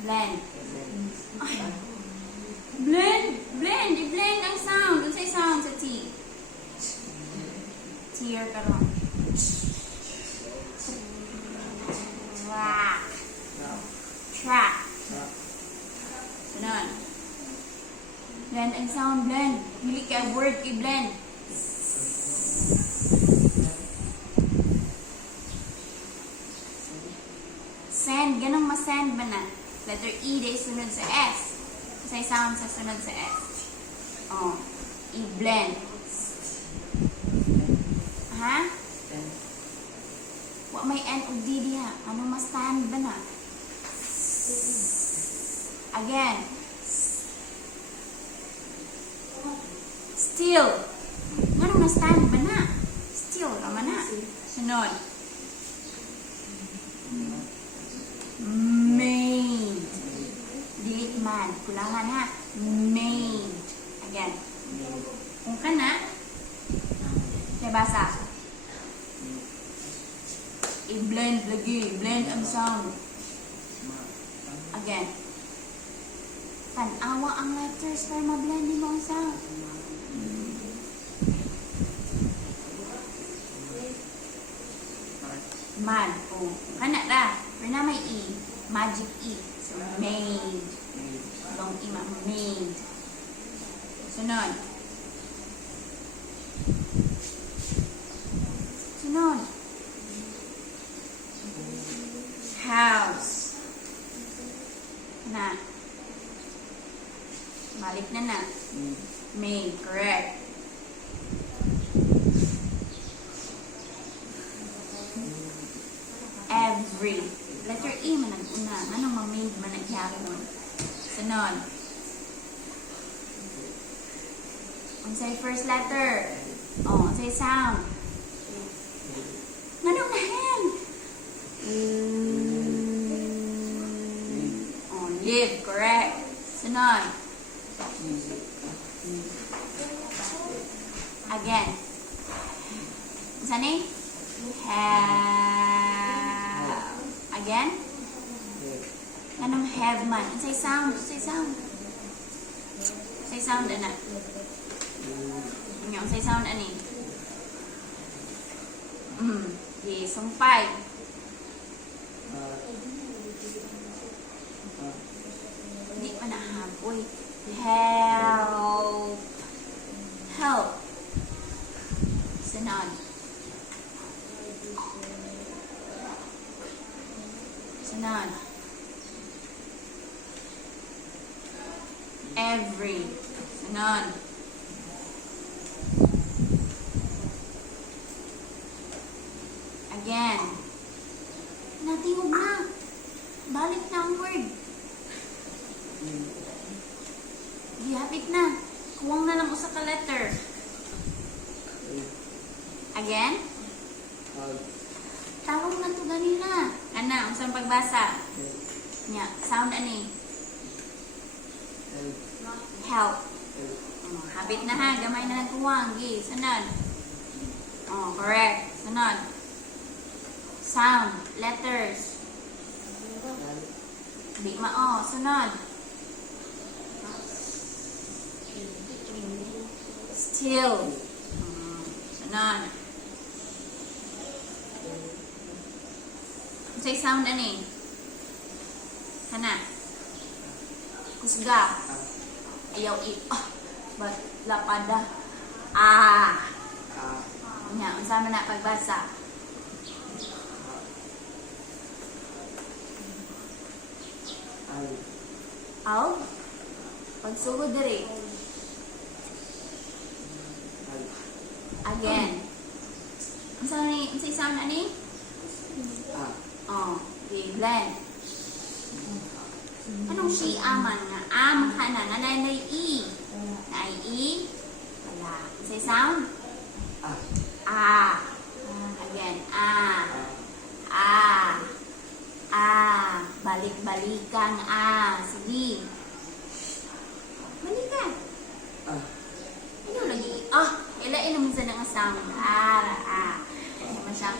Blend. Ay. Blend. Blend. I-blend ang sound. Doon sa sound sa T. Tear karon. Track. Track. Sunod. Blend ang sound. Blend. Hindi ka word i-blend. Send. Ganong ma-send ba na? Letter E day sunod sa S. Kasi sound sa sunod sa S. Oh. I-blend. Ha? Wa may N o D diha. Ano ma-stand ba na? Again. Still. Ano na-stand ba na? Still. Rama na. Sunod. Made. Delete man. Kulangan ha. Made. Again. Kung ka na, kaya basa. I-blend lagi. Blend ang sound. Again. Tanawa ang letters para ma-blend mo ang sound. Mad. Oh. Kana ra. Pero na may E. Magic E. So, made. Long E ma. Made. Sunod. Sunod. House. Na. Balik na. Made. Correct. Every. Letter E man ang una. Anong ma-made man ang hapon? Sunod. Ang say first letter. Oh, ang say sound. Anong na hand? Oh, live. Correct. Sunod. Again. Saan eh? Have. Again. Anong have man? Say sound. Say sound. Say sound na. Yung say sound ani. Yes, sumpay. Hindi pa na have. Uy. Help. Help. Sunod. Sunod. Every. Sunod. Again. Natingog na. Balik na ang word. Gihapit na. Kuwang na lang usa ka letter. Again. Tawag na to ganina. Ana, unsang pagbasa? Nya, sound ani. Help. Oh, habit na ha, gamay na nagkuwang. Gi, sunod. Oh, correct. Sunod. Sound, letters. Di mao, sunod. Still. Sunod. Say sound ani. Kana. Kusga. Ayaw i. But lapada. Nya, unsa man na pagbasa? Aw. Pagsugod diri. Again. Unsa ni? Unsa sound ani? Oh, okay, blend. Anong si aman nga? Am ka na. Nanay E. Nay E. Wala. Say sound? Again. Balik-balikan. Sige. Balikan. Ano lagi? Ilain naman sa nga sound. Ano naman siya?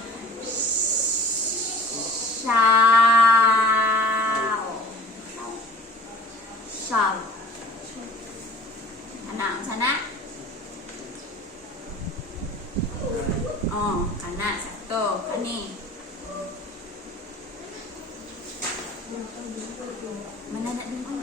Shaw. shall. Kana, sana? Oh, kana, sakto. Kani. Manana din ko